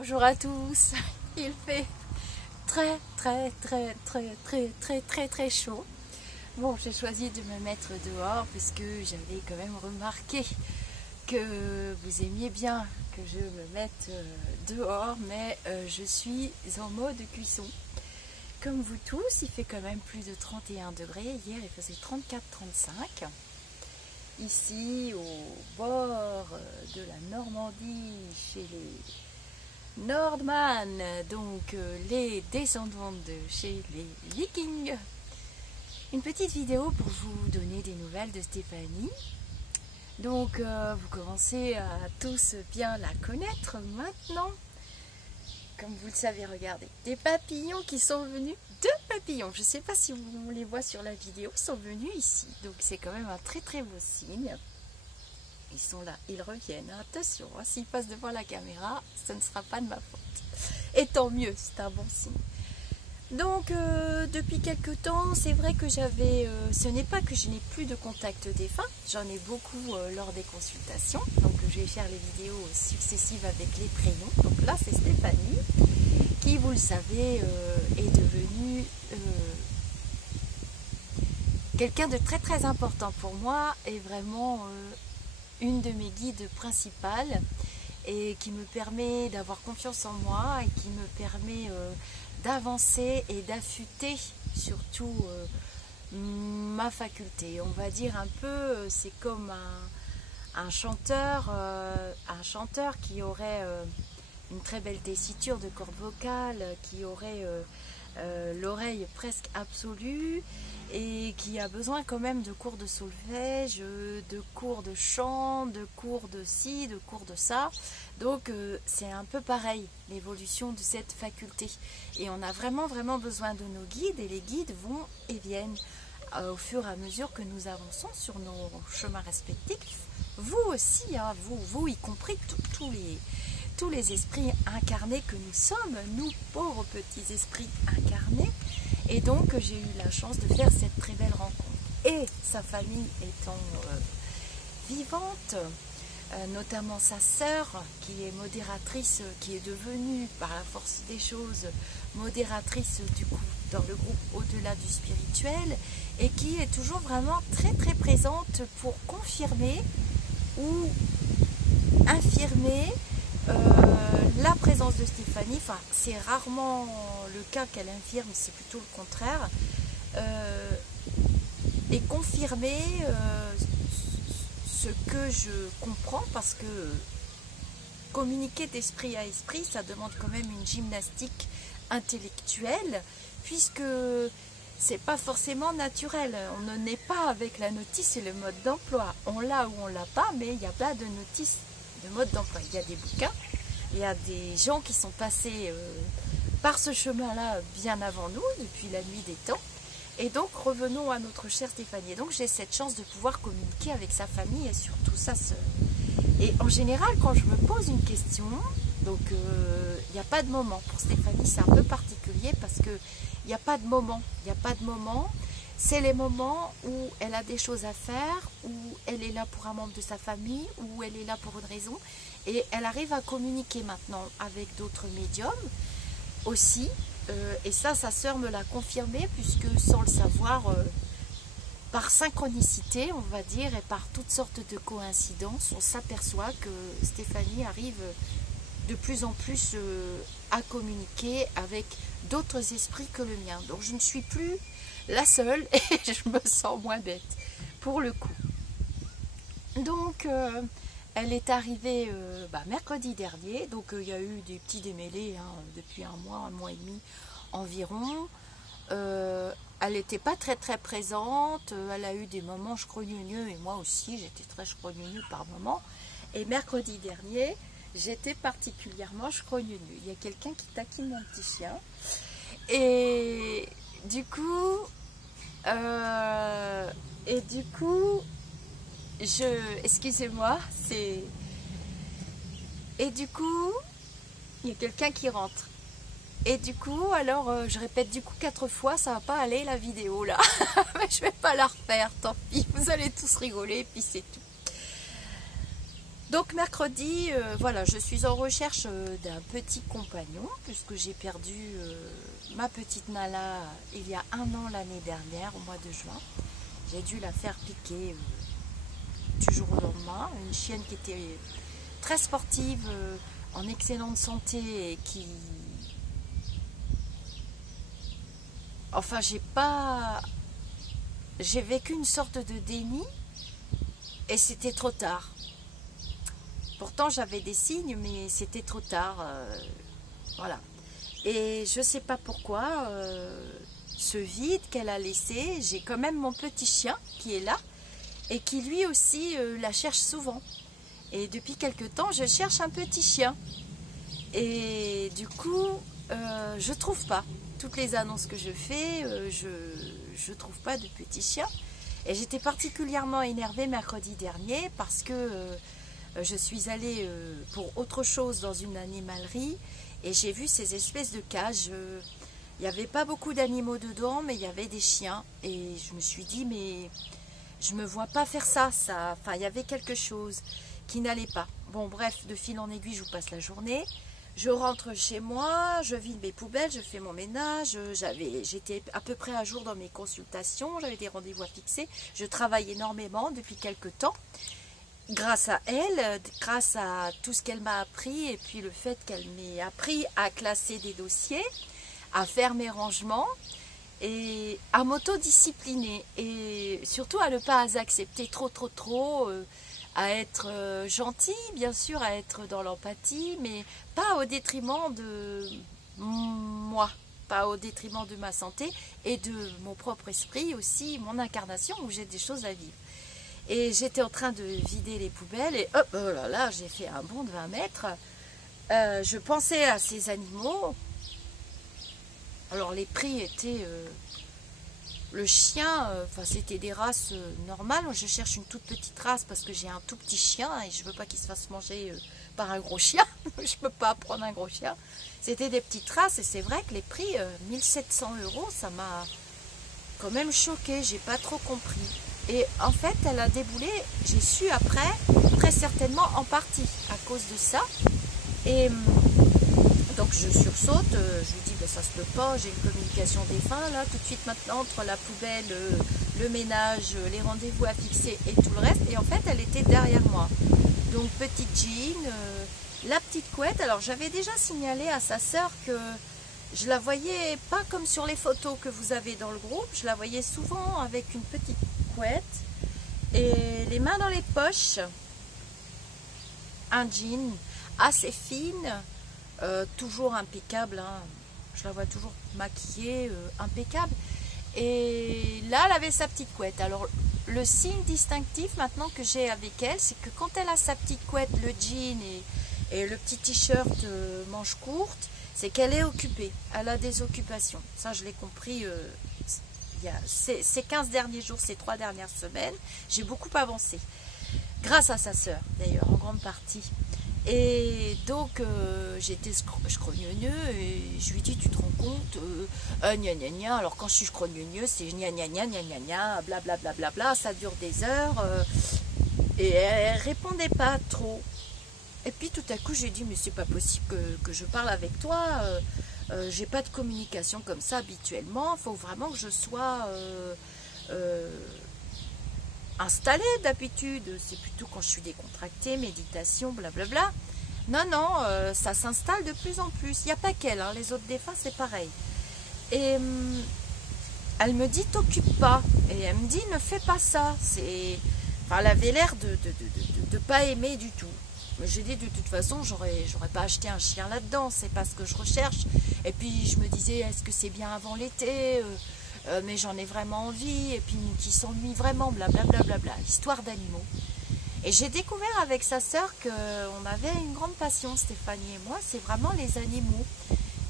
Bonjour à tous, il fait très chaud. Bon, j'ai choisi de me mettre dehors puisque j'avais quand même remarqué que vous aimiez bien que je me mette dehors, mais je suis en mode cuisson. Comme vous tous, il fait quand même plus de 31 degrés. Hier, il faisait 34-35. Ici, au bord de la Normandie, chez les Nordman, donc les descendants de chez les Vikings. Une petite vidéo pour vous donner des nouvelles de Stéphanie. Donc, vous commencez à tous bien la connaître maintenant. Comme vous le savez, regardez, des papillons qui sont venus, 2 papillons, je ne sais pas si vous les voyez sur la vidéo, sont venus ici. Donc c'est quand même un très beau signe. Ils sont là, ils reviennent. Attention, hein, s'ils passent devant la caméra, ce ne sera pas de ma faute. Et tant mieux, c'est un bon signe. Donc depuis quelques temps, c'est vrai que ce n'est pas que je n'ai plus de contact défunt, j'en ai beaucoup lors des consultations. Donc je vais faire les vidéos successives avec les prénoms. Donc là c'est Stéphanie, qui vous le savez est devenue quelqu'un de très important pour moi, et vraiment une de mes guides principales, et qui me permet d'avoir confiance en moi et qui me permet d'avancer et d'affûter surtout ma faculté. On va dire un peu, c'est comme un chanteur qui aurait une très belle tessiture de cordes vocales, qui aurait l'oreille presque absolue et qui a besoin quand même de cours de solfège, de cours de chant, de cours de ci, de cours de ça. Donc c'est un peu pareil, l'évolution de cette faculté. Et on a vraiment besoin de nos guides, et les guides vont et viennent au fur et à mesure que nous avançons sur nos chemins respectifs. Vous aussi, hein, vous y compris, tous les esprits incarnés que nous sommes, nous pauvres petits esprits incarnés. Et donc j'ai eu la chance de faire cette très belle rencontre. Et sa famille étant vivante, notamment sa sœur qui est modératrice, qui est devenue par la force des choses modératrice du coup dans le groupe Au-delà du spirituel, et qui est toujours vraiment très présente pour confirmer ou infirmer la présence de Stéphanie. Enfin, c'est rarement le cas qu'elle infirme, c'est plutôt le contraire, et confirmer ce que je comprends, parce que communiquer d'esprit à esprit, ça demande quand même une gymnastique intellectuelle, puisque c'est pas forcément naturel. On ne naît pas avec la notice et le mode d'emploi. On l'a ou on l'a pas, mais il y a pas de notice de mode d'emploi. Il y a des bouquins, il y a des gens qui sont passés par ce chemin-là bien avant nous, depuis la nuit des temps. Et donc revenons à notre chère Stéphanie. Et donc j'ai cette chance de pouvoir communiquer avec sa famille et surtout sa sœur. Et en général, quand je me pose une question, donc il n'y a pas de moment. Pour Stéphanie, c'est un peu particulier parce que il n'y a pas de moment. Il n'y a pas de moment. C'est les moments où elle a des choses à faire, où elle est là pour un membre de sa famille, où elle est là pour une raison. Et elle arrive à communiquer maintenant avec d'autres médiums aussi. Et ça, sa sœur me l'a confirmé, puisque sans le savoir, par synchronicité, on va dire, et par toutes sortes de coïncidences, on s'aperçoit que Stéphanie arrive de plus en plus à communiquer avec d'autres esprits que le mien. Donc je ne suis plus la seule et je me sens moins bête pour le coup. Donc elle est arrivée mercredi dernier, donc il y a eu des petits démêlés depuis un mois et demi environ. Elle n'était pas très présente, elle a eu des moments schrogneux, et moi aussi j'étais très schrogneux par moments. Et mercredi dernier, j'étais particulièrement schrogneux. Il y a quelqu'un qui taquine mon petit chien. Et du coup, excusez-moi, et du coup, il y a quelqu'un qui rentre. Et du coup, alors, je répète du coup 4 fois, ça va pas aller la vidéo là. Mais je vais pas la refaire, tant pis, vous allez tous rigoler, et puis c'est tout. Donc mercredi, voilà, je suis en recherche d'un petit compagnon, puisque j'ai perdu ma petite Nala il y a 1 an l'année dernière, au mois de juin. J'ai dû la faire piquer du jour au lendemain. Une chienne qui était très sportive, en excellente santé et qui... Enfin, j'ai vécu une sorte de déni et c'était trop tard. Pourtant, j'avais des signes, mais c'était trop tard. Voilà. Et je ne sais pas pourquoi, ce vide qu'elle a laissé, j'ai quand même mon petit chien qui est là et qui lui aussi la cherche souvent. Et depuis quelque temps, je cherche un petit chien. Et du coup, je ne trouve pas. Toutes les annonces que je fais, je ne trouve pas de petit chien. Et j'étais particulièrement énervée mercredi dernier parce que je suis allée pour autre chose dans une animalerie et j'ai vu ces espèces de cages. Il n'y avait pas beaucoup d'animaux dedans, mais il y avait des chiens. Et je me suis dit, mais je ne me vois pas faire ça. Enfin, il y avait quelque chose qui n'allait pas. Bon, bref, de fil en aiguille, je vous passe la journée. Je rentre chez moi, je vide mes poubelles, je fais mon ménage. J'étais à peu près à jour dans mes consultations, j'avais des rendez-vous à fixer. Je travaille énormément depuis quelque temps. Grâce à elle, grâce à tout ce qu'elle m'a appris et puis le fait qu'elle m'ait appris à classer des dossiers, à faire mes rangements et à m'autodiscipliner et surtout à ne pas accepter trop, à être gentille, bien sûr, à être dans l'empathie, mais pas au détriment de moi, pas au détriment de ma santé et de mon propre esprit aussi, mon incarnation où j'ai des choses à vivre. Et j'étais en train de vider les poubelles et hop, oh là là, j'ai fait un bond de 20 mètres. Je pensais à ces animaux. Alors les prix étaient... le chien, enfin c'était des races normales. Je cherche une toute petite race parce que j'ai un tout petit chien et je veux pas qu'il se fasse manger par un gros chien. Je peux pas prendre un gros chien. C'était des petites races et c'est vrai que les prix, 1700 €, ça m'a quand même choquée. J'ai pas trop compris. Et en fait, elle a déboulé, j'ai su après, très certainement en partie à cause de ça. Et donc je sursaute, je lui dis, ben, ça se peut pas, j'ai une communication défunt là, tout de suite maintenant, entre la poubelle, le ménage, les rendez-vous à fixer et tout le reste. Et en fait, elle était derrière moi. Donc petite jean, la petite couette. Alors j'avais déjà signalé à sa sœur que je la voyais pas comme sur les photos que vous avez dans le groupe, je la voyais souvent avec une petite couette et les mains dans les poches, un jean assez fine, toujours impeccable, hein. Je la vois toujours maquillée, impeccable. Et là, elle avait sa petite couette. Alors, le signe distinctif maintenant que j'ai avec elle, c'est que quand elle a sa petite couette, le jean et le petit t-shirt manche courte, c'est qu'elle est occupée. Elle a des occupations. Ça, je l'ai compris ces 15 derniers jours, ces 3 dernières semaines. J'ai beaucoup avancé. Grâce à sa sœur, d'ailleurs, en grande partie. Et donc, j'étais scrogneux et je lui dis, tu te rends compte, gna gna gna. Alors, quand je suis scrogneux, c'est gna gna gna gna gna gna, blablabla, bla, bla, bla, ça dure des heures. Et elle répondait pas trop. Et puis, tout à coup, j'ai dit, mais c'est pas possible que je parle avec toi. J'ai pas de communication comme ça habituellement. Il faut vraiment que je sois installée d'habitude. C'est plutôt quand je suis décontractée, méditation, blablabla. Non, non, ça s'installe de plus en plus. Il n'y a pas qu'elle, hein, les autres défunts, c'est pareil. Et elle me dit, t'occupe pas. Et elle me dit, ne fais pas ça. Enfin, elle avait l'air de pas aimer du tout. Mais j'ai dit, de toute façon, j'aurais pas acheté un chien là-dedans, c'est pas ce que je recherche. Et puis je me disais, est-ce que c'est bien avant l'été, mais j'en ai vraiment envie, et puis qui s'ennuie vraiment, blablabla, bla, bla, bla, histoire d'animaux. Et j'ai découvert avec sa sœur qu'on avait une grande passion, Stéphanie et moi, c'est vraiment les animaux.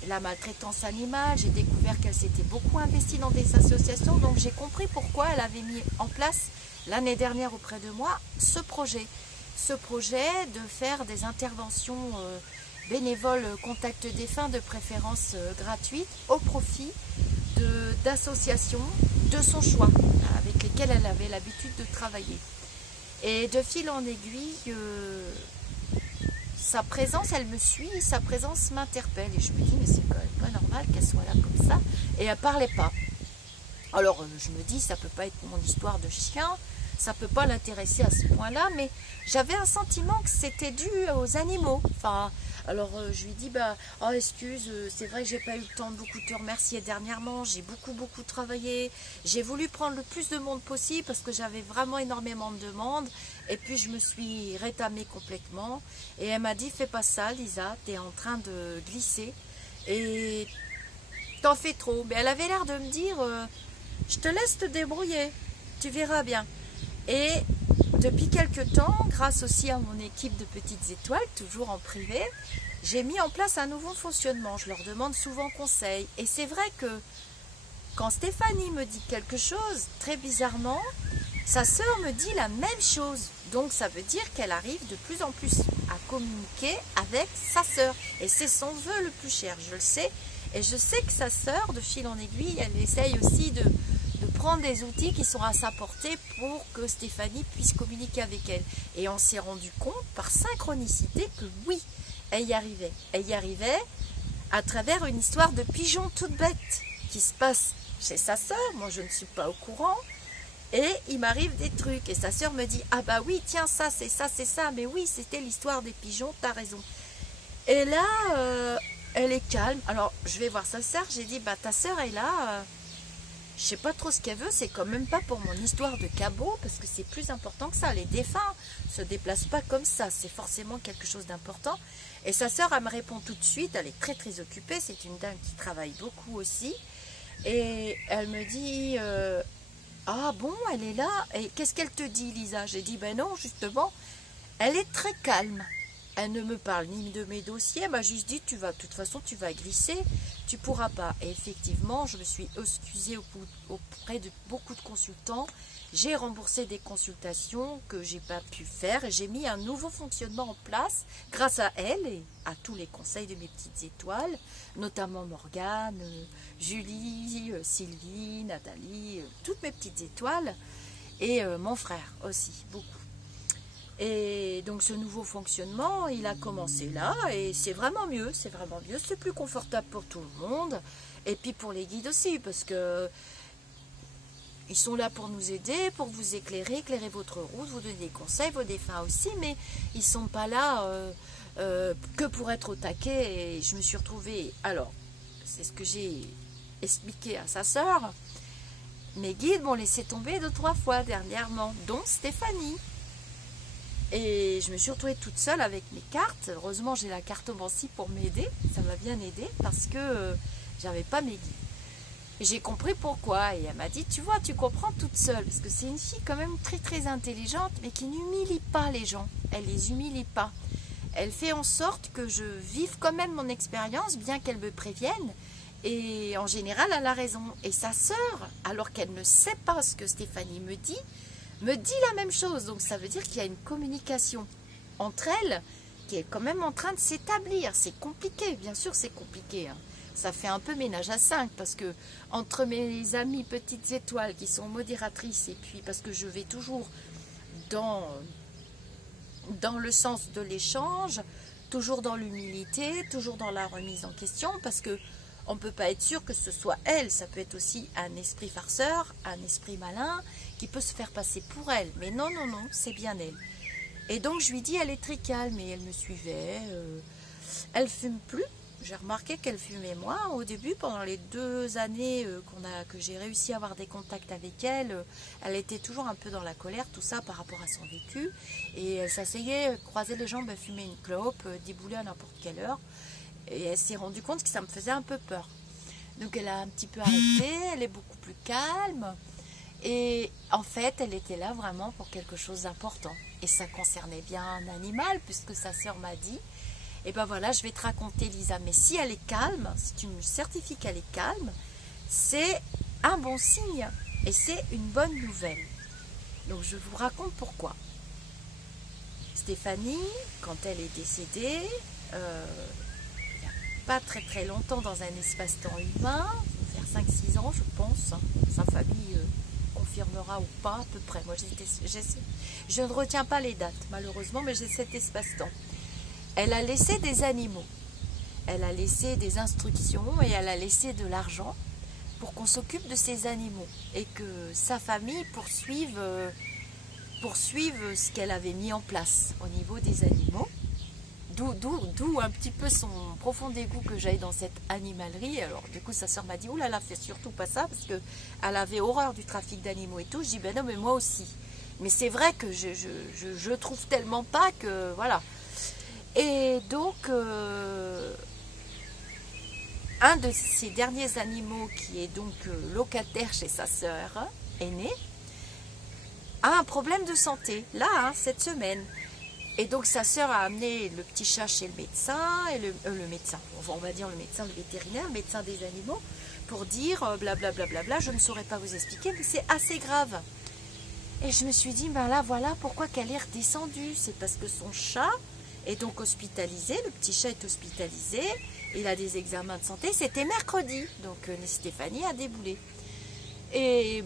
La maltraitance animale, j'ai découvert qu'elle s'était beaucoup investie dans des associations, donc j'ai compris pourquoi elle avait mis en place l'année dernière auprès de moi ce projet de faire des interventions bénévoles contact défunt, de préférence gratuites, au profit d'associations de son choix, avec lesquelles elle avait l'habitude de travailler. Et de fil en aiguille, sa présence, elle me suit, sa présence m'interpelle. Et je me dis, mais c'est quand même pas normal qu'elle soit là comme ça. Et elle parlait pas. Alors je me dis, ça peut pas être mon histoire de chien, ça peut pas l'intéresser à ce point-là, mais j'avais un sentiment que c'était dû aux animaux. Enfin, alors je lui dis, bah, oh excuse, c'est vrai que j'ai pas eu le temps de beaucoup te remercier dernièrement, j'ai beaucoup travaillé, j'ai voulu prendre le plus de monde possible parce que j'avais vraiment énormément de demandes, et puis je me suis rétamée complètement, et elle m'a dit, fais pas ça Lisa, t'es en train de glisser, et t'en fais trop. Mais elle avait l'air de me dire, je te laisse te débrouiller, tu verras bien. Et depuis quelque temps, grâce aussi à mon équipe de petites étoiles, toujours en privé, j'ai mis en place un nouveau fonctionnement. Je leur demande souvent conseil. Et c'est vrai que quand Stéphanie me dit quelque chose, très bizarrement, sa sœur me dit la même chose. Donc ça veut dire qu'elle arrive de plus en plus à communiquer avec sa sœur. Et c'est son vœu le plus cher, je le sais. Et je sais que sa sœur, de fil en aiguille, elle essaye aussi de prendre des outils qui sont à sa portée pour que Stéphanie puisse communiquer avec elle. Et on s'est rendu compte par synchronicité que oui, elle y arrivait. Elle y arrivait à travers une histoire de pigeon toute bête qui se passe chez sa sœur. Moi, je ne suis pas au courant. Et il m'arrive des trucs. Et sa sœur me dit, ah bah oui, tiens, ça, c'est ça, c'est ça. Mais oui, c'était l'histoire des pigeons, t'as raison. Et là, elle est calme. Alors, je vais voir sa sœur. J'ai dit, bah ta sœur est là. Je sais pas trop ce qu'elle veut, c'est quand même pas pour mon histoire de cabot, parce que c'est plus important que ça. Les défunts se déplacent pas comme ça, c'est forcément quelque chose d'important. Et sa sœur, elle me répond tout de suite, elle est très occupée, c'est une dame qui travaille beaucoup aussi. Et elle me dit, ah bon, elle est là, et qu'est-ce qu'elle te dit Lisa? J'ai dit, ben non, justement, elle est très calme. Elle ne me parle ni de mes dossiers, elle m'a juste dit, de toute façon, tu vas glisser, tu pourras pas. Et effectivement, je me suis excusée auprès de beaucoup de consultants. J'ai remboursé des consultations que j'ai pas pu faire et j'ai mis un nouveau fonctionnement en place grâce à elle et à tous les conseils de mes petites étoiles, notamment Morgane, Julie, Sylvie, Nathalie, toutes mes petites étoiles et mon frère aussi, beaucoup. Et donc ce nouveau fonctionnement, il a commencé là et c'est vraiment mieux, c'est plus confortable pour tout le monde et puis pour les guides aussi parce que ils sont là pour nous aider, pour vous éclairer votre route, vous donner des conseils, vos défunts aussi, mais ils ne sont pas là que pour être au taquet. Et je me suis retrouvée, alors c'est ce que j'ai expliqué à sa sœur, mes guides m'ont laissé tomber 2-3 fois dernièrement, dont Stéphanie. Et je me suis retrouvée toute seule avec mes cartes. Heureusement, j'ai la cartomancie pour m'aider. Ça m'a bien aidé parce que j'avais pas mes guides. J'ai compris pourquoi. Et elle m'a dit, tu vois, tu comprends toute seule. Parce que c'est une fille quand même très intelligente, mais qui n'humilie pas les gens. Elle les humilie pas. Elle fait en sorte que je vive quand même mon expérience, bien qu'elle me prévienne. Et en général, elle a raison. Et sa sœur, alors qu'elle ne sait pas ce que Stéphanie me dit la même chose. Donc ça veut dire qu'il y a une communication entre elles qui est quand même en train de s'établir. C'est compliqué, bien sûr c'est compliqué. Hein. Ça fait un peu ménage à 5 parce que entre mes amies petites étoiles qui sont modératrices et puis parce que je vais toujours dans le sens de l'échange, toujours dans l'humilité, toujours dans la remise en question parce que on ne peut pas être sûr que ce soit elle, ça peut être aussi un esprit farceur, un esprit malin qui peut se faire passer pour elle. Mais non, c'est bien elle. Et donc je lui dis, elle est très calme et elle me suivait. Elle fume plus. J'ai remarqué qu'elle fumait moins. Au début, pendant les 2 années que j'ai réussi à avoir des contacts avec elle, elle était toujours un peu dans la colère, tout ça par rapport à son vécu. Et elle s'asseyait, croisait les jambes, elle fumait une clope, déboulait à n'importe quelle heure. Et elle s'est rendue compte que ça me faisait un peu peur. Donc elle a un petit peu arrêté, elle est beaucoup plus calme. Et en fait, elle était là vraiment pour quelque chose d'important. Et ça concernait bien un animal, puisque sa sœur m'a dit, et ben voilà, je vais te raconter Lisa, mais si elle est calme, si tu me certifies qu'elle est calme, c'est un bon signe. Et c'est une bonne nouvelle. Donc je vous raconte pourquoi. Stéphanie, quand elle est décédée, pas très longtemps dans un espace-temps humain, ça va faire 5-6 ans je pense, sa famille confirmera ou pas à peu près. Moi, je ne retiens pas les dates, malheureusement, mais j'ai cet espace-temps. Elle a laissé des animaux, elle a laissé des instructions et elle a laissé de l'argent pour qu'on s'occupe de ces animaux et que sa famille poursuive ce qu'elle avait mis en place au niveau des animaux. D'où un petit peu son profond dégoût que j'aille dans cette animalerie. Alors du coup sa soeur m'a dit, oulala, fais surtout pas ça, parce qu'elle avait horreur du trafic d'animaux et tout. Je dis, ben non, mais moi aussi. Mais c'est vrai que je trouve tellement pas que, voilà. Et donc, un de ces derniers animaux, qui est donc locataire chez sa soeur aînée, a un problème de santé, là, cette semaine. Et donc sa sœur a amené le petit chat chez le médecin, et le médecin, on va dire le médecin, le vétérinaire, le médecin des animaux, pour dire blablabla, je ne saurais pas vous expliquer, mais c'est assez grave. Et je me suis dit, ben là voilà pourquoi qu'elle est redescendue. C'est parce que son chat est donc hospitalisé, le petit chat est hospitalisé, il a des examens de santé, c'était mercredi, donc Stéphanie a déboulé. Et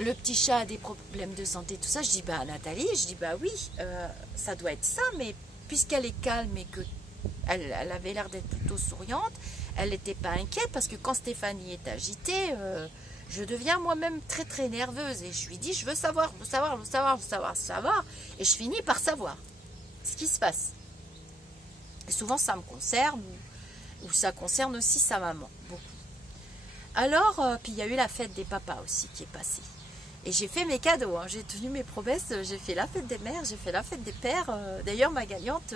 le petit chat a des problèmes de santé, tout ça. Je dis, bah Nathalie, je dis, bah oui, ça doit être ça, mais puisqu'elle est calme et qu'elle avait l'air d'être plutôt souriante, elle n'était pas inquiète, parce que quand Stéphanie est agitée, je deviens moi-même très très nerveuse. Et je lui dis, je veux savoir, et je finis par savoir ce qui se passe. Et souvent ça me concerne, ou ça concerne aussi sa maman, beaucoup. Alors, puis il y a eu la fête des papas aussi qui est passée. Et j'ai fait mes cadeaux, hein. J'ai tenu mes promesses, j'ai fait la fête des mères, j'ai fait la fête des pères. D'ailleurs, ma gagnante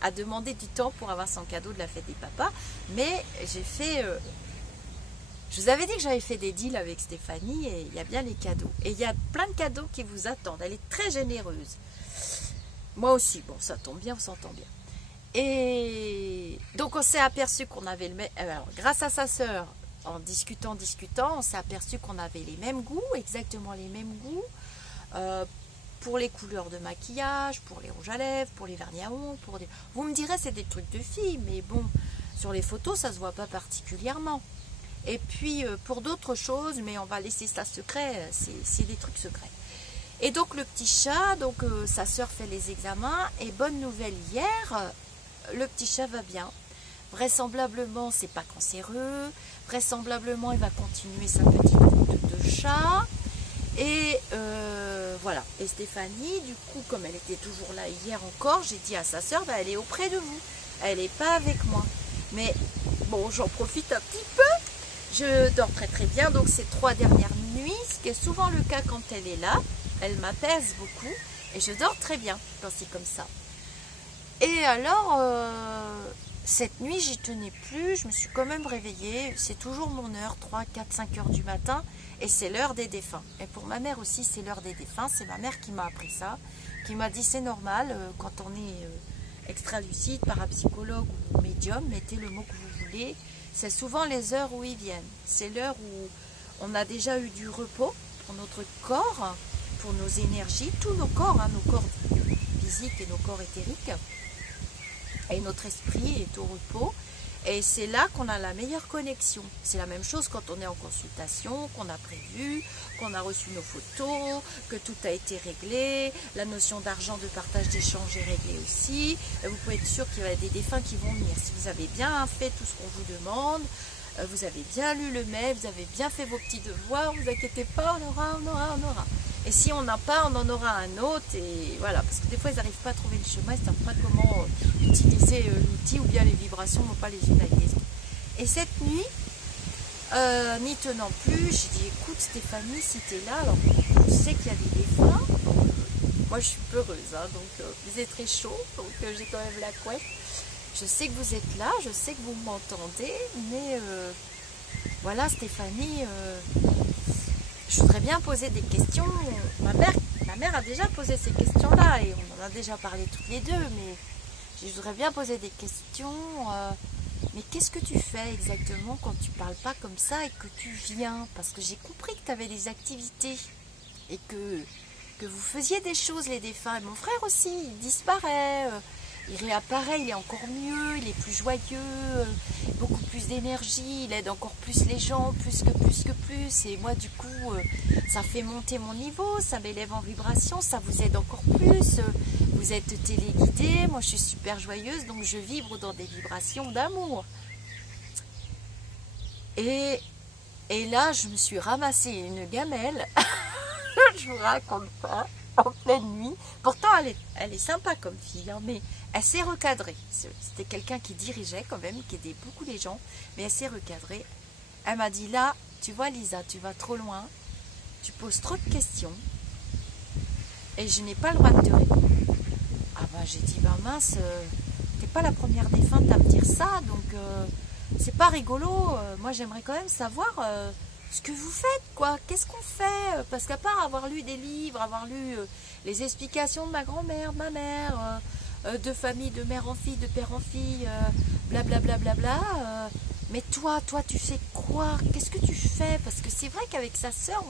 a demandé du temps pour avoir son cadeau de la fête des papas. Mais j'ai fait... je vous avais dit que j'avais fait des deals avec Stéphanie et il y a bien les cadeaux. Et il y a plein de cadeaux qui vous attendent. Elle est très généreuse. Moi aussi, bon, ça tombe bien, on s'entend bien. Et donc, on s'est aperçu qu'on avait le même... Alors, grâce à sa sœur, en discutant, on s'est aperçu qu'on avait les mêmes goûts, exactement les mêmes goûts, pour les couleurs de maquillage, pour les rouges à lèvres, pour les vernis à ongles, Vous me direz, c'est des trucs de filles, mais bon, sur les photos, ça se voit pas particulièrement. Et puis, pour d'autres choses, mais on va laisser ça secret, c'est des trucs secrets. Et donc, le petit chat, donc sa sœur fait les examens, et bonne nouvelle hier, le petit chat va bien. Vraisemblablement, c'est pas cancéreux. Vraisemblablement, il va continuer sa petite route de chat. Et voilà. Et Stéphanie, du coup, comme elle était toujours là hier encore, j'ai dit à sa sœur, bah, elle est auprès de vous. Elle n'est pas avec moi. Mais bon, j'en profite un petit peu. Je dors très très bien. Donc, ces 3 dernières nuits, ce qui est souvent le cas quand elle est là, elle m'apaise beaucoup. Et je dors très bien quand c'est comme ça. Et alors... cette nuit, j'y tenais plus, je me suis quand même réveillée. C'est toujours mon heure, 3, 4, 5 heures du matin, et c'est l'heure des défunts. Et pour ma mère aussi, c'est l'heure des défunts. C'est ma mère qui m'a appris ça, qui m'a dit c'est normal, quand on est extra-lucide, parapsychologue ou médium, mettez le mot que vous voulez, c'est souvent les heures où ils viennent. C'est l'heure où on a déjà eu du repos pour notre corps, pour nos énergies, tous nos corps, hein, nos corps physiques et nos corps éthériques. Et notre esprit est au repos. Et c'est là qu'on a la meilleure connexion. C'est la même chose quand on est en consultation, qu'on a prévu, qu'on a reçu nos photos, que tout a été réglé. La notion d'argent, de partage, d'échange est réglée aussi. Vous pouvez être sûr qu'il y a des défunts qui vont venir. Si vous avez bien fait tout ce qu'on vous demande, vous avez bien lu le mail, vous avez bien fait vos petits devoirs, ne vous inquiétez pas, on aura. Et si on n'a pas, on en aura un autre. Et voilà, parce que des fois, ils n'arrivent pas à trouver le chemin, ils ne savent pas comment utiliser l'outil, ou bien les vibrations ne vont pas les unes avec les autres. Et cette nuit, n'y tenant plus, j'ai dit, écoute Stéphanie, si tu es là, alors je sais qu'il y a des défunts, moi je suis peureuse, hein, donc il est très chaud, donc j'ai quand même la couette. Je sais que vous êtes là, je sais que vous m'entendez, mais voilà Stéphanie, je voudrais bien poser des questions. Ma mère a déjà posé ces questions-là et on en a déjà parlé toutes les deux, mais je voudrais bien poser des questions. Mais qu'est-ce que tu fais exactement quand tu parles pas comme ça et que tu viens? Parce que j'ai compris que tu avais des activités et que vous faisiez des choses, les défunts. Et mon frère aussi, il disparaît. il réapparaît, il est encore mieux, il est plus joyeux, beaucoup plus d'énergie, il aide encore plus les gens, plus. Et moi, du coup, ça fait monter mon niveau, ça m'élève en vibration, ça vous aide encore plus. Vous êtes téléguidés, moi je suis super joyeuse, donc je vibre dans des vibrations d'amour. Et là, je me suis ramassé une gamelle, je vous raconte pas, en pleine nuit. Pourtant, elle est sympa comme fille, hein, mais elle s'est recadrée. C'était quelqu'un qui dirigeait quand même, qui aidait beaucoup les gens, mais elle s'est recadrée. Elle m'a dit, là, tu vois Lisa, tu vas trop loin, tu poses trop de questions, et je n'ai pas le droit de te répondre. Ah bah j'ai dit, bah mince, t'es pas la première défunte à me dire ça, donc c'est pas rigolo. Moi j'aimerais quand même savoir ce que vous faites, quoi. Qu'est-ce qu'on fait? Parce qu'à part avoir lu des livres, avoir lu les explications de ma grand-mère, de ma mère, de famille, de mère en fille, de père en fille, blablabla, mais toi tu fais quoi? Qu'est-ce que tu fais? Parce que c'est vrai qu'avec sa sœur,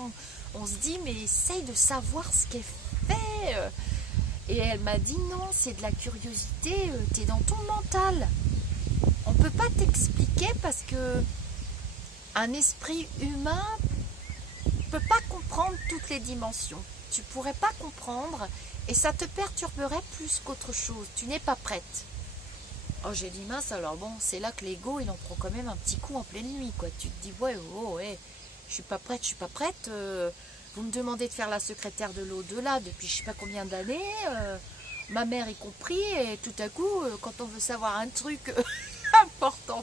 on se dit, mais essaye de savoir ce qu'elle fait. Et elle m'a dit, non, c'est de la curiosité, t'es dans ton mental. On ne peut pas t'expliquer parce que un esprit humain ne peut pas comprendre toutes les dimensions. Tu ne pourrais pas comprendre et ça te perturberait plus qu'autre chose. Tu n'es pas prête. Oh, j'ai dit, mince, alors bon, c'est là que l'ego, il en prend quand même un petit coup en pleine nuit, quoi. Tu te dis, ouais, je suis pas prête, vous me demandez de faire la secrétaire de l'au-delà depuis je sais pas combien d'années, ma mère y compris, et tout à coup, quand on veut savoir un truc important.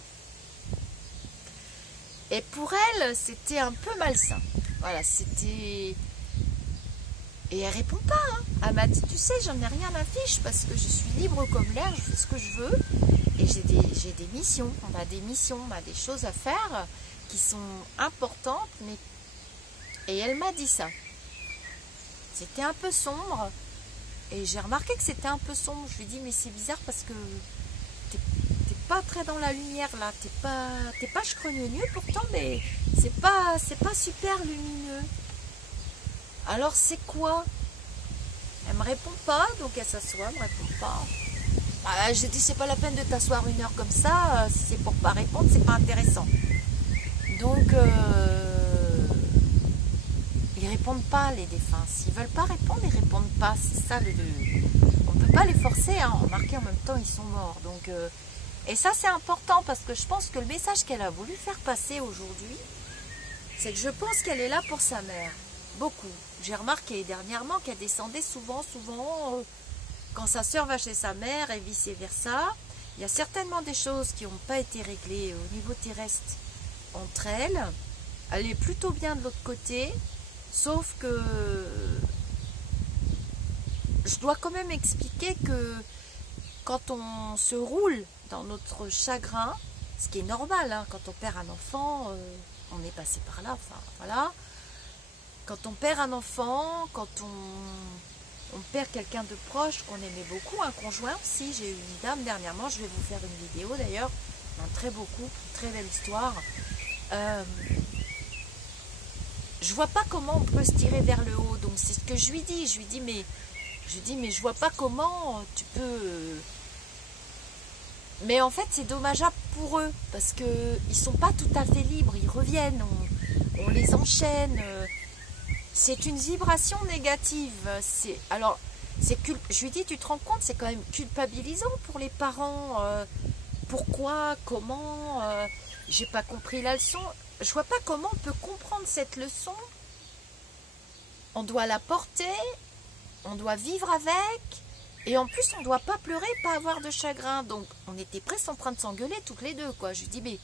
Et pour elle, c'était un peu malsain. Voilà, c'était... Et elle répond pas, hein. Elle m'a dit, tu sais, j'en ai rien à fiche parce que je suis libre comme l'air, je fais ce que je veux. Et j'ai des missions, on a des choses à faire qui sont importantes, mais... Et elle m'a dit ça. C'était un peu sombre. Et j'ai remarqué que c'était un peu sombre. Je lui ai dit, mais c'est bizarre parce que t'es pas très dans la lumière là. T'es pas chrogneux pourtant, mais c'est pas super lumineux. Alors c'est quoi? Elle me répond pas, donc elle s'assoit, elle me répond pas. J'ai dit, c'est pas la peine de t'asseoir une heure comme ça. Si c'est pour pas répondre, c'est pas intéressant. Donc... ils répondent pas, les défunts. S'ils veulent pas répondre, ils répondent pas. C'est ça on peut pas les forcer, hein. Remarquez, en même temps, ils sont morts. Donc, et ça, c'est important parce que je pense que le message qu'elle a voulu faire passer aujourd'hui, c'est que je pense qu'elle est là pour sa mère. Beaucoup. J'ai remarqué dernièrement qu'elle descendait souvent, quand sa sœur va chez sa mère et vice-versa. Il y a certainement des choses qui n'ont pas été réglées au niveau terrestre entre elles. Elle est plutôt bien de l'autre côté. Sauf que je dois quand même expliquer que quand on se roule dans notre chagrin, ce qui est normal, hein, quand on perd un enfant, on est passé par là, enfin voilà. Quand on perd un enfant, quand on perd quelqu'un de proche qu'on aimait beaucoup, un conjoint aussi, j'ai eu une dame dernièrement, je vais vous faire une vidéo d'ailleurs, un très beau couple, très belle histoire. Je vois pas comment on peut se tirer vers le haut, donc c'est ce que je lui dis. Je lui dis mais je vois pas comment tu peux. Mais en fait c'est dommageable pour eux parce que ils sont pas tout à fait libres. Ils reviennent, on les enchaîne. C'est une vibration négative. Je lui dis, tu te rends compte, c'est quand même culpabilisant pour les parents. Pourquoi, comment, j'ai pas compris la leçon. Je vois pas comment on peut comprendre cette leçon. On doit la porter, on doit vivre avec, et en plus on doit pas pleurer, pas avoir de chagrin. Donc on était presque en train de s'engueuler toutes les deux, quoi. Je lui dis mais...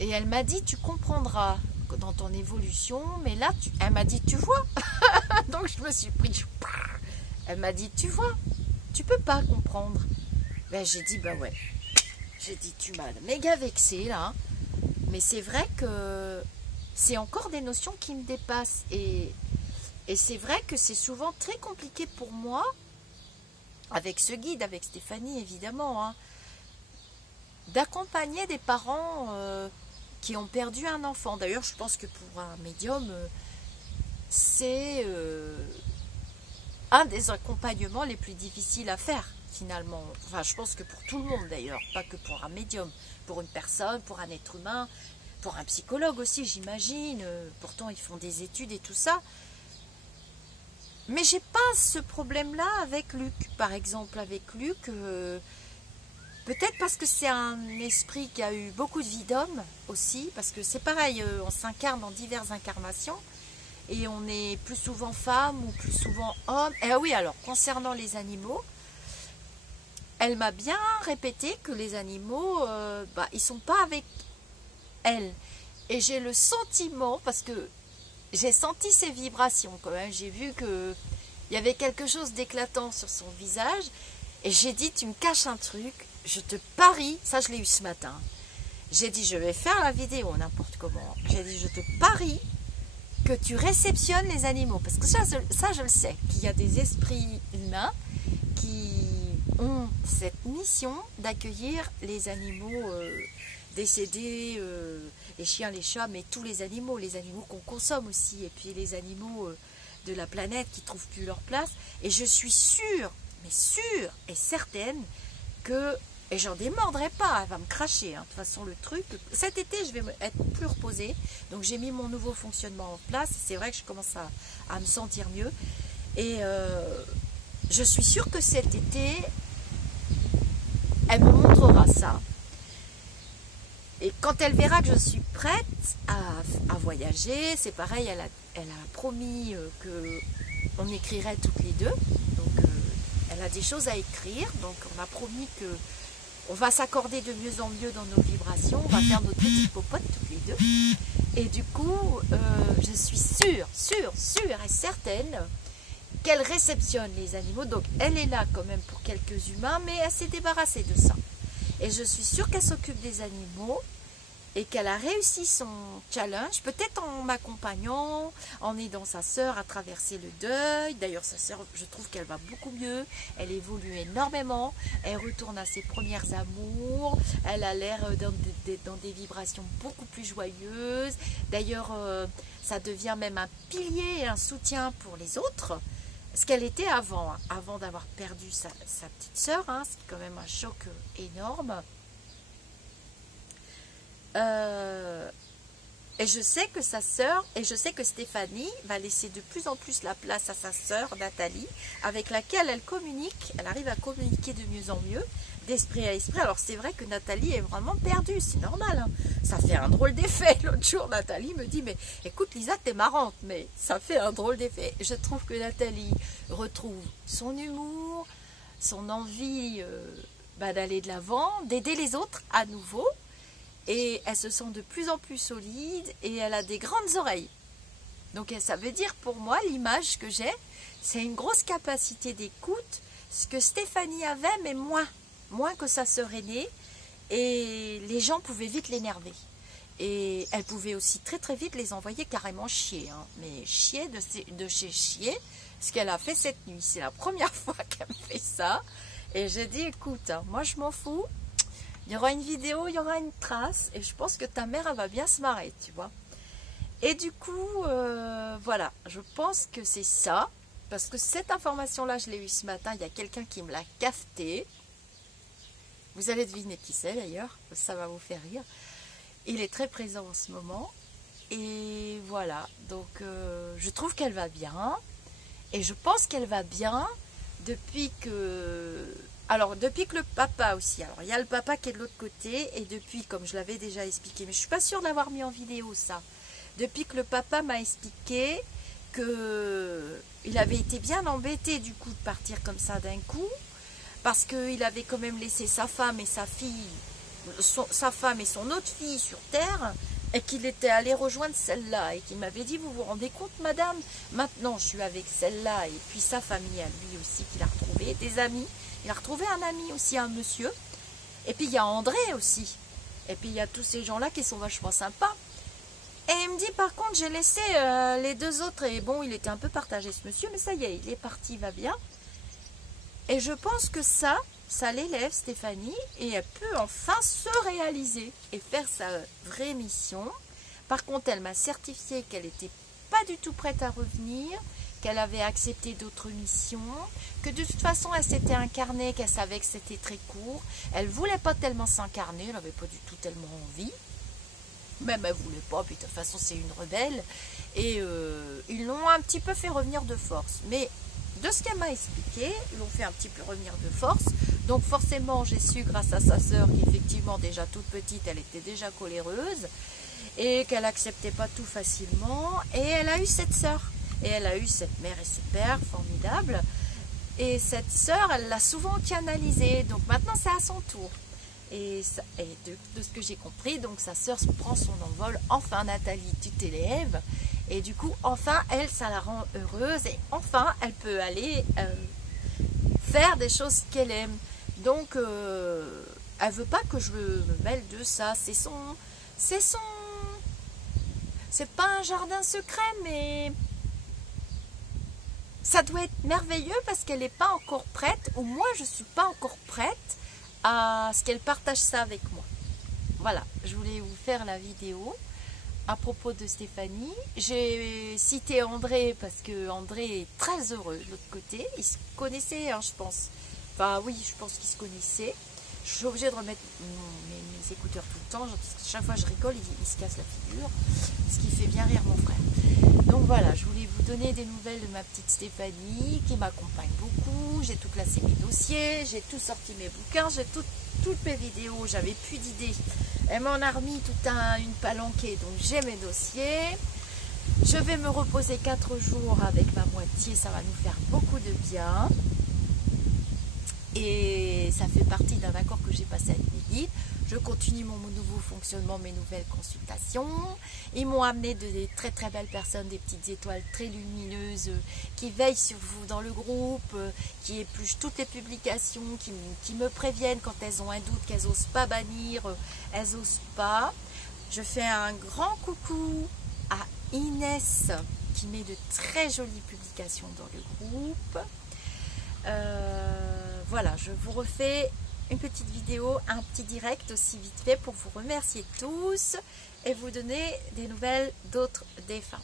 Et elle m'a dit, tu comprendras dans ton évolution, mais là, elle m'a dit, tu vois. Donc je me suis pris, elle m'a dit, tu vois, tu peux pas comprendre. Ben j'ai dit, bah ouais. J'ai dit, tu m'as méga vexée là. Mais c'est vrai que c'est encore des notions qui me dépassent. Et c'est vrai que c'est souvent très compliqué pour moi, avec ce guide, avec Stéphanie évidemment, hein, d'accompagner des parents qui ont perdu un enfant. D'ailleurs, je pense que pour un médium, c'est un des accompagnements les plus difficiles à faire. finalement. Enfin, je pense que pour tout le monde d'ailleurs, pas que pour un médium, pour une personne, pour un être humain, pour un psychologue aussi, j'imagine. Pourtant, ils font des études et tout ça. Mais j'ai pas ce problème-là avec Luc. Par exemple, avec Luc, peut-être parce que c'est un esprit qui a eu beaucoup de vie d'homme aussi, parce que c'est pareil, on s'incarne dans diverses incarnations, et on est plus souvent femme ou plus souvent homme. Et oui, alors, concernant les animaux, elle m'a bien répété que les animaux, ils sont pas avec elle. Et j'ai le sentiment, parce que j'ai senti ses vibrations quand même, j'ai vu qu'il y avait quelque chose d'éclatant sur son visage, et j'ai dit, tu me caches un truc, je te parie, ça je l'ai eu ce matin, j'ai dit, je vais faire la vidéo n'importe comment, j'ai dit, je te parie que tu réceptionnes les animaux, parce que ça je le sais, qu'il y a des esprits humains qui ont cette mission d'accueillir les animaux décédés, les chiens, les chats, mais tous les animaux qu'on consomme aussi, et puis les animaux de la planète qui ne trouvent plus leur place. Et je suis sûre, mais sûre et certaine que, et j'en démordrai pas, elle va me cracher, hein, de toute façon le truc, cet été je vais être plus reposée, donc j'ai mis mon nouveau fonctionnement en place, c'est vrai que je commence à me sentir mieux, et je suis sûre que cet été, elle me montrera ça. Et quand elle verra que je suis prête à voyager, c'est pareil, elle a promis qu'on écrirait toutes les deux. Donc elle a des choses à écrire. Donc on a promis qu'on va s'accorder de mieux en mieux dans nos vibrations. On va faire notre petite popote toutes les deux. Et du coup, je suis sûre et certaine qu'elle réceptionne les animaux. Donc elle est là quand même pour quelques humains, mais elle s'est débarrassée de ça. Et je suis sûre qu'elle s'occupe des animaux et qu'elle a réussi son challenge, peut-être en m'accompagnant, en aidant sa sœur à traverser le deuil. D'ailleurs, sa sœur, je trouve qu'elle va beaucoup mieux, elle évolue énormément, elle retourne à ses premières amours, elle a l'air dans des vibrations beaucoup plus joyeuses. D'ailleurs, ça devient même un pilier et un soutien pour les autres. Ce qu'elle était avant d'avoir perdu sa petite sœur, hein, c'est quand même un choc énorme. Et je sais que sa sœur, et je sais que Stéphanie va laisser de plus en plus la place à sa sœur Nathalie, avec laquelle elle communique, elle arrive à communiquer de mieux en mieux, d'esprit à esprit. Alors c'est vrai que Nathalie est vraiment perdue, c'est normal, hein. Ça fait un drôle d'effet. L'autre jour, Nathalie me dit, mais écoute Lisa, t'es marrante, mais ça fait un drôle d'effet. Je trouve que Nathalie retrouve son humour, son envie d'aller de l'avant, d'aider les autres à nouveau, et elle se sent de plus en plus solide, et elle a des grandes oreilles. Donc ça veut dire pour moi, l'image que j'ai, c'est une grosse capacité d'écoute, ce que Stéphanie avait, mais moins que sa sœur aînée, et les gens pouvaient vite l'énerver. Et elle pouvait aussi très très vite les envoyer carrément chier, hein. Mais chier de chez chier, ce qu'elle a fait cette nuit. C'est la première fois qu'elle me fait ça. Et j'ai dit, écoute, hein, moi je m'en fous, il y aura une vidéo, il y aura une trace, et je pense que ta mère, elle va bien se marrer, tu vois. Et du coup, voilà, je pense que c'est ça, parce que cette information-là, je l'ai eue ce matin, il y a quelqu'un qui me l'a cafetée. Vous allez deviner qui c'est d'ailleurs, ça va vous faire rire. Il est très présent en ce moment, et voilà, donc je trouve qu'elle va bien, et je pense qu'elle va bien depuis que... Alors, depuis que le papa aussi, alors il y a le papa qui est de l'autre côté, et depuis, comme je l'avais déjà expliqué, mais je ne suis pas sûre de l'avoir mis en vidéo ça, depuis que le papa m'a expliqué qu'il avait été bien embêté du coup de partir comme ça d'un coup, parce qu'il avait quand même laissé sa femme et sa fille, sa femme et son autre fille sur terre, et qu'il était allé rejoindre celle-là, et qu'il m'avait dit, vous vous rendez compte madame, maintenant je suis avec celle-là, et puis sa famille à lui aussi qu'il a retrouvé, des amis. Il a retrouvé un ami aussi, un monsieur. Et puis il y a André aussi. Et puis il y a tous ces gens-là qui sont vachement sympas. Et il me dit, par contre, j'ai laissé les deux autres. Et bon, il était un peu partagé ce monsieur, mais ça y est, il est parti, il va bien. Et je pense que ça l'élève, Stéphanie. Et elle peut enfin se réaliser et faire sa vraie mission. Par contre, elle m'a certifié qu'elle n'était pas du tout prête à revenir, qu'elle avait accepté d'autres missions, que de toute façon elle s'était incarnée, qu'elle savait que c'était très court. Elle voulait pas tellement s'incarner, elle n'avait pas du tout tellement envie. Même elle voulait pas, puis de toute façon c'est une rebelle. Et ils l'ont un petit peu fait revenir de force. Mais de ce qu'elle m'a expliqué, ils l'ont fait un petit peu revenir de force. Donc forcément j'ai su grâce à sa sœur qu'effectivement déjà toute petite, elle était déjà coléreuse. Et qu'elle acceptait pas tout facilement. Et elle a eu cette sœur. Et elle a eu cette mère et ce père formidable. Et cette sœur, elle l'a souvent canalisée. Donc maintenant c'est à son tour. Et de ce que j'ai compris, donc sa sœur prend son envol. Enfin Nathalie, tu t'élèves. Et du coup, enfin, elle, ça la rend heureuse. Et enfin, elle peut aller faire des choses qu'elle aime. Donc, elle veut pas que je me mêle de ça. C'est pas un jardin secret, mais ça doit être merveilleux parce qu'elle n'est pas encore prête, ou moi, je suis pas encore prête à ce qu'elle partage ça avec moi. Voilà, je voulais vous faire la vidéo à propos de Stéphanie. J'ai cité André parce que André est très heureux de l'autre côté. Ils se connaissaient, hein, je pense. Enfin oui, je pense qu'ils se connaissaient. Je suis obligée de remettre mes écouteurs tout le temps. Chaque fois que je rigole, il se casse la figure. Ce qui fait bien rire mon frère. Donc voilà, je voulais vous donner des nouvelles de ma petite Stéphanie qui m'accompagne beaucoup. J'ai tout classé mes dossiers, j'ai tout sorti mes bouquins, j'ai toutes mes vidéos. J'avais plus d'idées. Elle m'en a remis toute une palanquée, donc j'ai mes dossiers. Je vais me reposer 4 jours avec ma moitié, ça va nous faire beaucoup de bien. Et ça fait partie d'un accord que j'ai passé avec mes guides. Je continue mon nouveau fonctionnement, mes nouvelles consultations. Ils m'ont amené des très très belles personnes, des petites étoiles très lumineuses qui veillent sur vous dans le groupe, qui épluchent toutes les publications, qui me préviennent quand elles ont un doute, qu'elles n'osent pas bannir, elles n'osent pas. Je fais un grand coucou à Inès qui met de très jolies publications dans le groupe. Voilà, je vous refais une petite vidéo, un petit direct aussi vite fait pour vous remercier tous et vous donner des nouvelles d'autres défunts.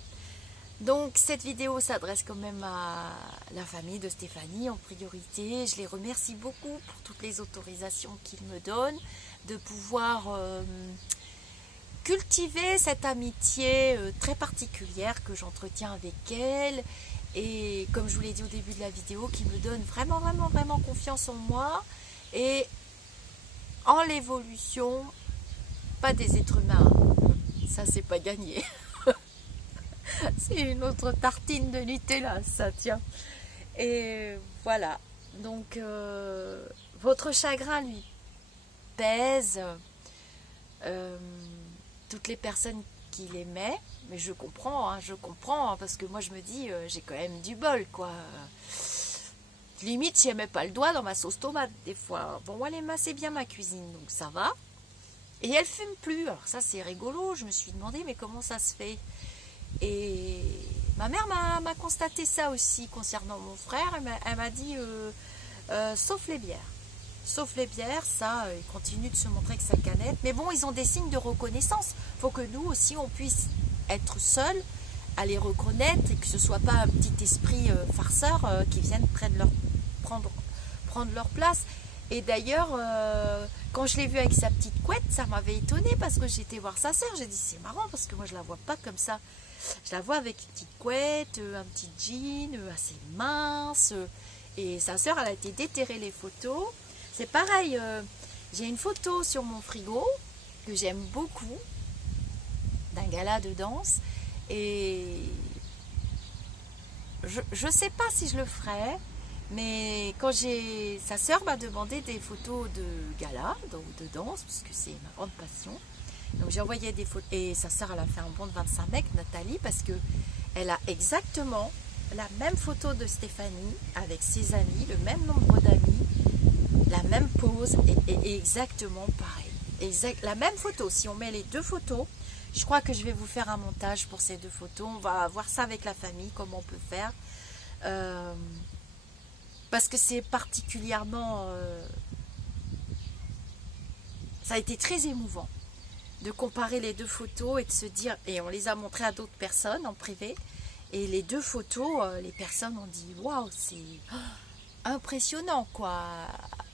Donc cette vidéo s'adresse quand même à la famille de Stéphanie en priorité. Je les remercie beaucoup pour toutes les autorisations qu'ils me donnent, de pouvoir cultiver cette amitié très particulière que j'entretiens avec elle. Et comme je vous l'ai dit au début de la vidéo, qui me donne vraiment, vraiment, vraiment confiance en moi et en l'évolution, pas des êtres humains. Ça, c'est pas gagné. C'est une autre tartine de Nutella, ça, tiens. Et voilà. Donc, votre chagrin lui pèse. Toutes les personnes qui l'aimaient, mais je comprends, parce que moi je me dis, j'ai quand même du bol, quoi. Limite, si elle met pas le doigt dans ma sauce tomate, des fois. Bon, elle aime assez bien ma cuisine, donc ça va. Et elle fume plus, alors ça c'est rigolo, je me suis demandé, mais comment ça se fait? Et ma mère m'a constaté ça aussi concernant mon frère, elle m'a dit, sauf les bières. Sauf les bières, ça, il continue de se montrer que sa canette. Mais bon, ils ont des signes de reconnaissance. Il faut que nous aussi, on puisse être seuls à les reconnaître et que ce ne soit pas un petit esprit farceur qui vienne prendre leur place. Et d'ailleurs, quand je l'ai vu avec sa petite couette, ça m'avait étonnée parce que j'étais voir sa sœur. J'ai dit, c'est marrant parce que moi, je la vois pas comme ça. Je la vois avec une petite couette, un petit jean, assez mince. Et sa sœur, elle a été déterrer les photos. C'est pareil, j'ai une photo sur mon frigo que j'aime beaucoup, d'un gala de danse, et je ne sais pas si je le ferai, mais quand sa sœur m'a demandé des photos de gala, donc de danse, parce que c'est ma grande passion, donc j'ai envoyé des photos, et sa sœur elle a fait un bond de 25 mecs, Nathalie, parce que elle a exactement la même photo de Stéphanie, avec ses amis, le même nombre d'amis, la même pose et exactement pareil. La même photo. Si on met les deux photos, je crois que je vais vous faire un montage pour ces deux photos. On va voir ça avec la famille, comment on peut faire. Parce que c'est particulièrement... ça a été très émouvant de comparer les deux photos et de se dire... Et on les a montrées à d'autres personnes en privé. Et les deux photos, les personnes ont dit waouh, c'est impressionnant quoi.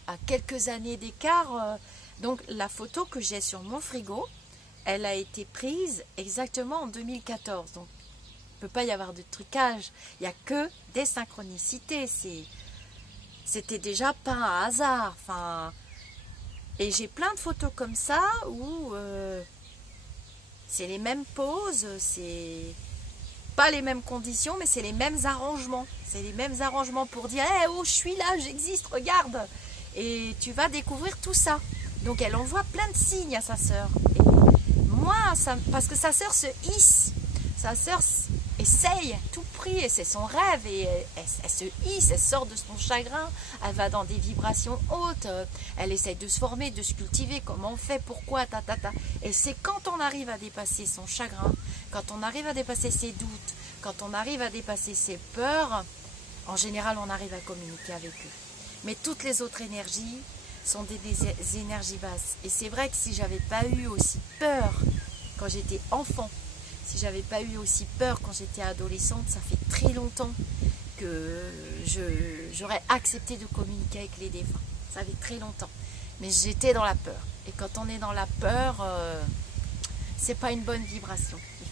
À quelques années d'écart. Donc la photo que j'ai sur mon frigo, elle a été prise exactement en 2014. Donc il ne peut pas y avoir de trucage. Il n'y a que des synchronicités. C'était déjà pas un hasard. Enfin, et j'ai plein de photos comme ça où c'est les mêmes poses, c'est pas les mêmes conditions, mais c'est les mêmes arrangements. C'est les mêmes arrangements pour dire hey, oh, je suis là, j'existe, regarde. Et tu vas découvrir tout ça. Donc elle envoie plein de signes à sa sœur. Et moi, parce que sa sœur se hisse. Sa sœur essaye à tout prix, et c'est son rêve. Et elle se hisse, elle sort de son chagrin. Elle va dans des vibrations hautes. Elle essaye de se former, de se cultiver. Comment on fait, pourquoi, Et c'est quand on arrive à dépasser son chagrin, quand on arrive à dépasser ses doutes, quand on arrive à dépasser ses peurs, en général, on arrive à communiquer avec eux. Mais toutes les autres énergies sont des énergies basses. Et c'est vrai que si j'avais pas eu aussi peur quand j'étais enfant, si j'avais pas eu aussi peur quand j'étais adolescente, ça fait très longtemps que j'aurais accepté de communiquer avec les défunts. Ça fait très longtemps. Mais j'étais dans la peur. Et quand on est dans la peur, c'est pas une bonne vibration. Il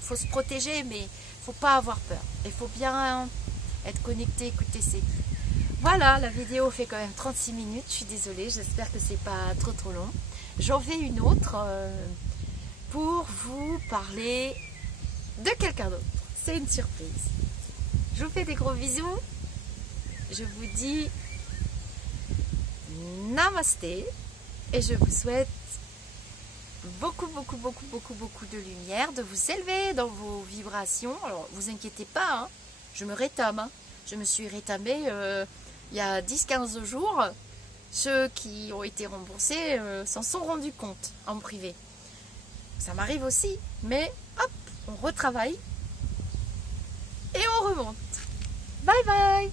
faut se protéger, mais il faut pas avoir peur. Il faut bien être connecté, écouter ses guides. Voilà, la vidéo fait quand même 36 minutes, je suis désolée, j'espère que c'est pas trop long. J'en fais une autre pour vous parler de quelqu'un d'autre. C'est une surprise. Je vous fais des gros bisous. Je vous dis namasté et je vous souhaite beaucoup de lumière, de vous élever dans vos vibrations. Alors, vous inquiétez pas, hein, je me rétame. Hein. Je me suis rétamée il y a 10-15 jours. Ceux qui ont été remboursés s'en sont rendus compte en privé. Ça m'arrive aussi, mais hop, on retravaille et on remonte. Bye bye!